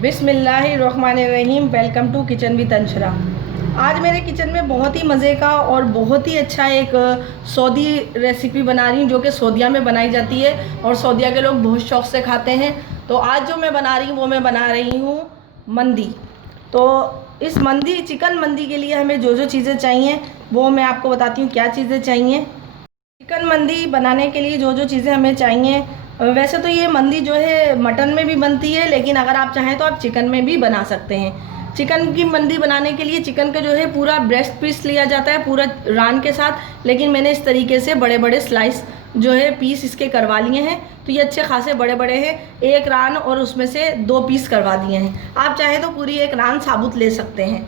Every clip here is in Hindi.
बिस्मिल्लाहिर्रहमानिर्रहीम। Welcome to kitchen with Anshara. आज मेरे किचन में बहुत ही मज़े का और बहुत ही अच्छा एक सऊदी रेसिपी बना रही हूँ, जो कि सऊदीया में बनाई जाती है और सऊदीया के लोग बहुत शौक़ से खाते हैं। तो आज जो मैं बना रही हूँ वो मैं बना रही हूँ मंदी। तो इस मंदी चिकन मंदी के लिए हमें जो जो चीज़ें चाहिए वो मैं आपको बताती हूँ क्या चीज़ें चाहिए। चिकन मंदी बनाने के लिए जो जो चीज़ें हमें चाहिए, वैसे तो ये मंदी जो है मटन में भी बनती है, लेकिन अगर आप चाहें तो आप चिकन में भी बना सकते हैं। चिकन की मंदी बनाने के लिए चिकन का जो है पूरा ब्रेस्ट पीस लिया जाता है पूरा रान के साथ, लेकिन मैंने इस तरीके से बड़े बड़े स्लाइस जो है पीस इसके करवा लिए हैं। तो ये अच्छे खासे बड़े बड़े हैं, एक रान और उसमें से 2 पीस करवा दिए हैं। आप चाहें तो पूरी एक रान साबुत ले सकते हैं।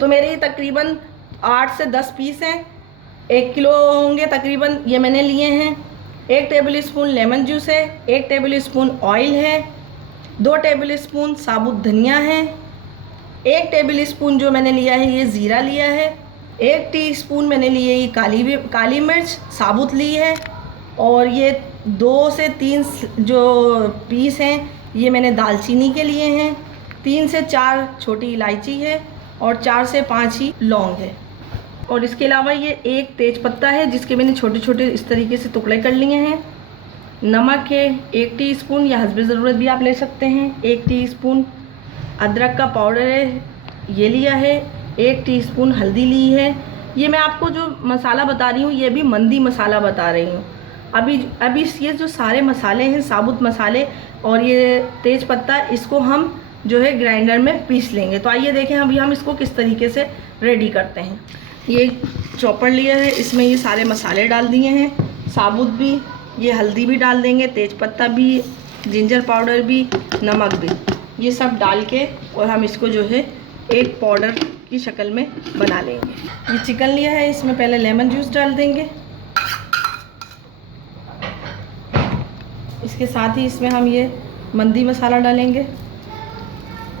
तो मेरे तकरीबन 8 से 10 पीस हैं, 1 किलो होंगे तकरीबन, ये मैंने लिए हैं। 1 टेबल स्पून लेमन जूस है, 1 टेबल स्पून ऑयल है, 2 टेबल स्पून साबुत धनिया है, 1 टेबल स्पून जो मैंने लिया है ये ज़ीरा लिया है, 1 टीस्पून मैंने लिए ये काली मिर्च साबुत ली है, और ये 2 से 3 जो पीस हैं ये मैंने दालचीनी के लिए हैं, 3 से 4 छोटी इलायची है और 4 से 5 ही लौंग है। और इसके अलावा ये 1 तेज पत्ता है जिसके मैंने छोटे छोटे इस तरीके से टुकड़े कर लिए हैं। नमक है 1 टीस्पून या हस्बे ज़रूरत भी आप ले सकते हैं। 1 टीस्पून अदरक का पाउडर है ये लिया है। 1 टीस्पून हल्दी ली है। ये मैं आपको जो मसाला बता रही हूँ ये भी मंदी मसाला बता रही हूँ। अभी ये जो सारे मसाले हैं साबुत मसाले और ये तेज पत्ता, इसको हम जो है ग्राइंडर में पीस लेंगे। तो आइए देखें अभी हम इसको किस तरीके से रेडी करते हैं। ये चॉपर लिया है, इसमें ये सारे मसाले डाल दिए हैं, साबुत भी, ये हल्दी भी डाल देंगे, तेज़पत्ता भी, जिंजर पाउडर भी, नमक भी, ये सब डाल के और हम इसको जो है एक पाउडर की शक्ल में बना लेंगे। ये चिकन लिया है, इसमें पहले लेमन जूस डाल देंगे। इसके साथ ही इसमें हम ये मंदी मसाला डालेंगे।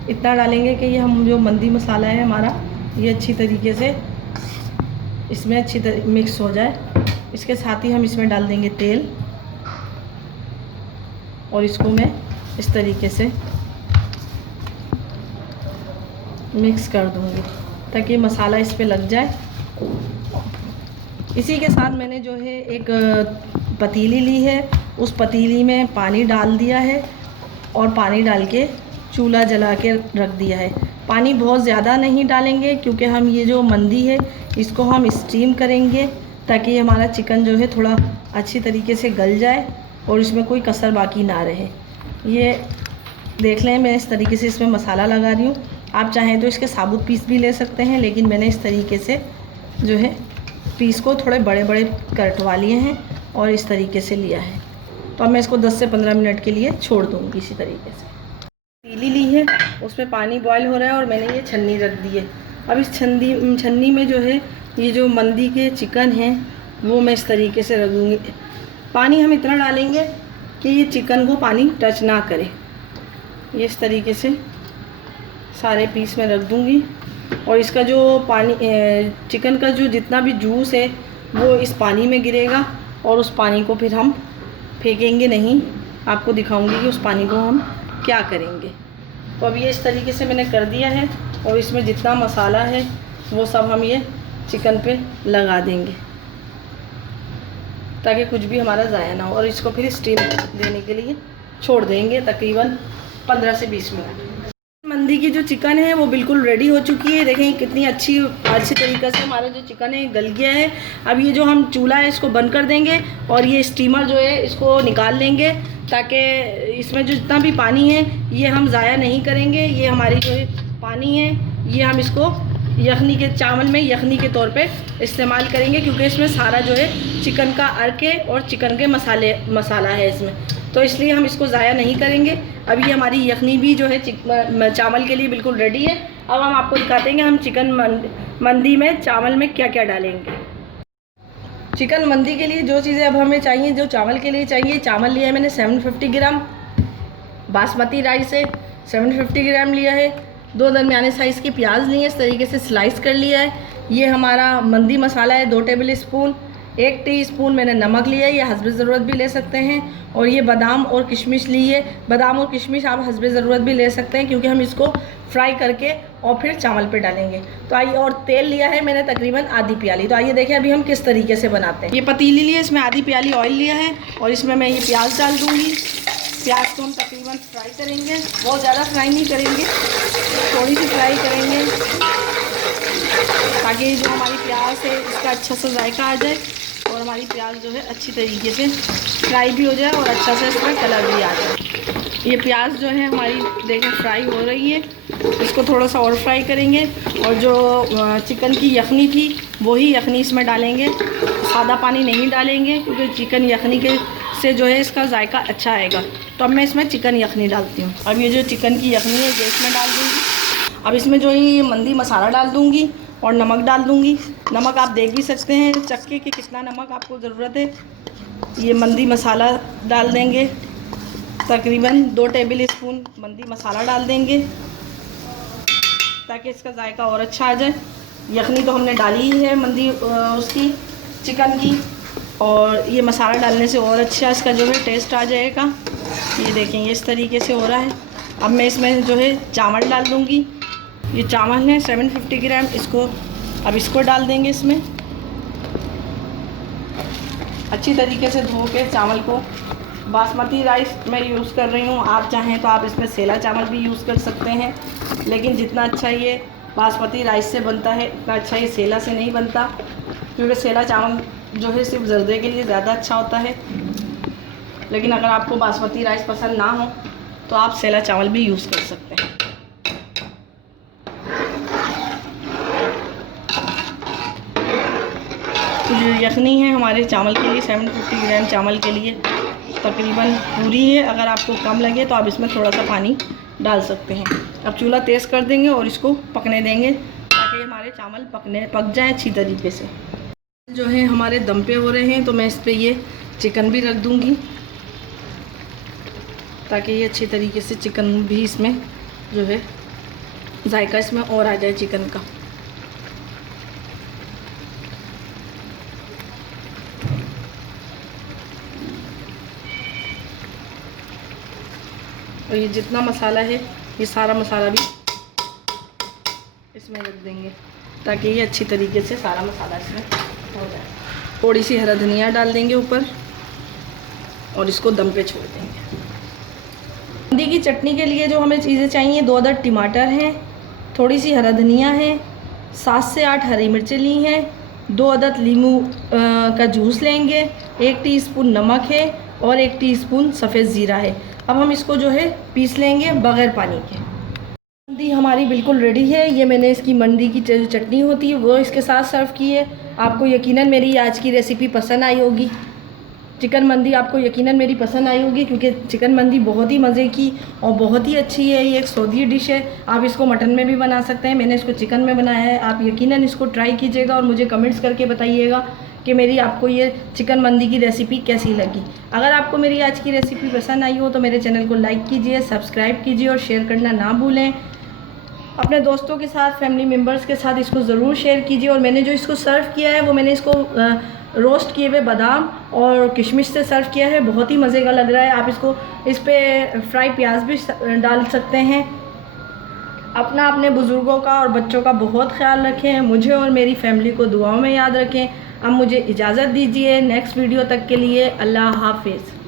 इतना डालेंगे कि ये हम जो मंदी मसाला है हमारा ये अच्छी तरीके से इसमें अच्छी तरह मिक्स हो जाए। इसके साथ ही हम इसमें डाल देंगे तेल और इसको मैं इस तरीके से मिक्स कर दूंगी ताकि मसाला इस पे लग जाए। इसी के साथ मैंने जो है एक पतीली ली है, उस पतीली में पानी डाल दिया है और पानी डाल के चूल्हा जला के रख दिया है। पानी बहुत ज़्यादा नहीं डालेंगे क्योंकि हम ये जो मंदी है इसको हम स्टीम करेंगे ताकि हमारा चिकन जो है थोड़ा अच्छी तरीके से गल जाए और इसमें कोई कसर बाकी ना रहे। ये देख लें मैं इस तरीके से इसमें मसाला लगा रही हूँ। आप चाहें तो इसके साबुत पीस भी ले सकते हैं, लेकिन मैंने इस तरीके से जो है पीस को थोड़े बड़े बड़े कटवा लिए हैं और इस तरीके से लिया है। तो अब मैं इसको 10 से 15 मिनट के लिए छोड़ दूँगी इसी तरीके से। पतीली ली है, उसमें पानी बॉयल हो रहा है और मैंने ये छन्नी रख दी है। अब इस छन्नी में जो है ये जो मंदी के चिकन हैं वो मैं इस तरीके से रख दूँगी। पानी हम इतना डालेंगे कि ये चिकन को पानी टच ना करे। ये इस तरीके से सारे पीस में रख दूँगी और इसका जो पानी चिकन का जो जितना भी जूस है वो इस पानी में गिरेगा और उस पानी को फिर हम फेंकेंगे नहीं। आपको दिखाऊंगी कि उस पानी को हम क्या करेंगे। तो अब ये इस तरीके से मैंने कर दिया है और इसमें जितना मसाला है वो सब हम ये चिकन पे लगा देंगे ताकि कुछ भी हमारा ज़ाया ना हो, और इसको फिर स्टीम देने के लिए छोड़ देंगे तकरीबन 15 से 20 मिनट। मंदी की जो चिकन है वो बिल्कुल रेडी हो चुकी है। देखें कितनी अच्छी तरीक़े से हमारा जो चिकन है गल गया है। अब ये जो हम चूल्हा है इसको बंद कर देंगे और ये स्टीमर जो है इसको निकाल लेंगे ताकि इसमें जो जितना भी पानी है ये हम ज़ाया नहीं करेंगे। ये हमारी जो पानी है ये हम इसको यखनी के चावल में यखनी के तौर पे इस्तेमाल करेंगे, क्योंकि इसमें सारा जो है चिकन का अर्क है और चिकन के मसाला है इसमें, तो इसलिए हम इसको ज़ाया नहीं करेंगे। अब ये हमारी यखनी भी जो है चावल के लिए बिल्कुल रेडी है। अब हम आपको दिखाते हैं हम चिकन मंदी में चावल में क्या क्या डालेंगे। चिकन मंदी के लिए जो चीज़ें अब हमें चाहिए, जो चावल के लिए चाहिए, चावल लिया है मैंने 750 ग्राम, बासमती राइस है 750 ग्राम लिया है, 2 दरमियाने साइज़ की प्याज ली है, इस तरीके से स्लाइस कर लिया है। ये हमारा मंदी मसाला है 2 टेबल स्पून, 1 टीस्पून मैंने नमक लिया है, ये हस्बे ज़रूरत भी ले सकते हैं। और ये बादाम और किशमिश लिए, बादाम और किशमिश आप हस्बे ज़रूरत भी ले सकते हैं क्योंकि हम इसको फ्राई करके और फिर चावल पे डालेंगे। तो आइए, और तेल लिया है मैंने तकरीबन आधी प्याली। तो आइए देखें अभी हम किस तरीके से बनाते हैं। ये पतीली ली है, इसमें आधी प्याली ऑयल लिया है और इसमें मैं ये प्याज डाल दूँगी। प्याज को हम तकरीबन फ्राई करेंगे, बहुत ज़्यादा फ्राई नहीं करेंगे, थोड़ी सी फ्राई करेंगे ताकि जो हमारी प्याज है इसका अच्छा सा जायका आ जाए और हमारी प्याज जो है अच्छी तरीके से फ्राई भी हो जाए और अच्छा सा इसका कलर भी आ जाए। ये प्याज जो है हमारी देखें फ्राई हो रही है, इसको थोड़ा सा और फ्राई करेंगे। और जो चिकन की यखनी थी वही यखनी इसमें डालेंगे, सादा पानी नहीं डालेंगे क्योंकि चिकन यखनी के से जो है इसका जायका अच्छा आएगा। तो अब मैं इसमें चिकन यखनी डालती हूँ। अब ये जो चिकन की यखनी है ये इसमें डाल दूँगी। अब इसमें जो ये मंदी मसाला डाल दूँगी और नमक डाल दूँगी। नमक आप देख भी सकते हैं चक्के कि कितना नमक आपको ज़रूरत है। ये मंदी मसाला डाल देंगे, तकरीबन 2 टेबल स्पून मंदी मसाला डाल देंगे ताकि इसका जायका और अच्छा आ जाए। यखनी तो हमने डाली ही है मंदी उसकी चिकन की, और ये मसाला डालने से और अच्छा इसका जो है टेस्ट आ जाएगा। ये देखें इस तरीके से हो रहा है। अब मैं इसमें जो है चावल डाल दूँगी। ये चावल है 750 ग्राम, इसको डाल देंगे इसमें। अच्छी तरीके से धो के चावल को, बासमती राइस मैं यूज़ कर रही हूँ, आप चाहें तो आप इसमें सेला चावल भी यूज़ कर सकते हैं, लेकिन जितना अच्छा ये बासमती राइस से बनता है उतना अच्छा ये सेला से नहीं बनता क्योंकि सेला चावल जो है सिर्फ जर्दे के लिए ज़्यादा अच्छा होता है। लेकिन अगर आपको बासमती राइस पसंद ना हो तो आप सेला चावल भी यूज़ कर सकते हैं। तो जो यखनी है हमारे चावल के लिए 750 ग्राम चावल के लिए तकरीबन पूरी है। अगर आपको कम लगे तो आप इसमें थोड़ा सा पानी डाल सकते हैं। अब चूल्हा तेज़ कर देंगे और इसको पकने देंगे ताकि हमारे चावल पक जाएँ अच्छी तरीके से। जो है हमारे दम पे हो रहे हैं तो मैं इस पर ये चिकन भी रख दूँगी ताकि ये अच्छी तरीके से चिकन भी इसमें जो है जायका इसमें और आ जाए चिकन का। और ये जितना मसाला है ये सारा मसाला भी इसमें रख देंगे ताकि ये अच्छी तरीके से सारा मसाला इसमें हो जाए। थोड़ी सी हरा धनिया डाल देंगे ऊपर और इसको दम पे छोड़ देंगे। बूंदी की चटनी के लिए जो हमें चीज़ें चाहिए, 2 अदद टमाटर हैं, थोड़ी सी हरा धनिया है, 7 से 8 हरी मिर्चें ली हैं, 2 अदद नींबू का जूस लेंगे, 1 टीस्पून नमक है और 1 टीस्पून सफ़ेद ज़ीरा है। अब हम इसको जो है पीस लेंगे बग़ैर पानी के। मंदी हमारी बिल्कुल रेडी है। ये मैंने इसकी मंदी की जो चटनी होती है वो इसके साथ सर्व की है। आपको यकीनन मेरी आज की रेसिपी पसंद आई होगी। चिकन मंदी आपको यकीनन मेरी पसंद आई होगी क्योंकि चिकन मंदी बहुत ही मज़े की और बहुत ही अच्छी है। ये एक सऊदी डिश है, आप इसको मटन में भी बना सकते हैं, मैंने इसको चिकन में बनाया है। आप यकीनन इसको ट्राई कीजिएगा और मुझे कमेंट्स करके बताइएगा कि मेरी आपको ये चिकन मंदी की रेसिपी कैसी लगी। अगर आपको मेरी आज की रेसिपी पसंद आई हो तो मेरे चैनल को लाइक कीजिए, सब्सक्राइब कीजिए और शेयर करना ना भूलें। अपने दोस्तों के साथ, फैमिली मेम्बर्स के साथ इसको ज़रूर शेयर कीजिए। और मैंने जो इसको सर्व किया है वो मैंने इसको रोस्ट किए हुए बादाम और किशमिश से सर्व किया है, बहुत ही मज़े का लग रहा है। आप इसको इस पर फ्राई प्याज भी डाल सकते हैं। अपने बुज़ुर्गों का और बच्चों का बहुत ख्याल रखें, मुझे और मेरी फैमिली को दुआओं में याद रखें। अब मुझे इजाज़त दीजिए, नेक्स्ट वीडियो तक के लिए अल्लाह हाफिज़।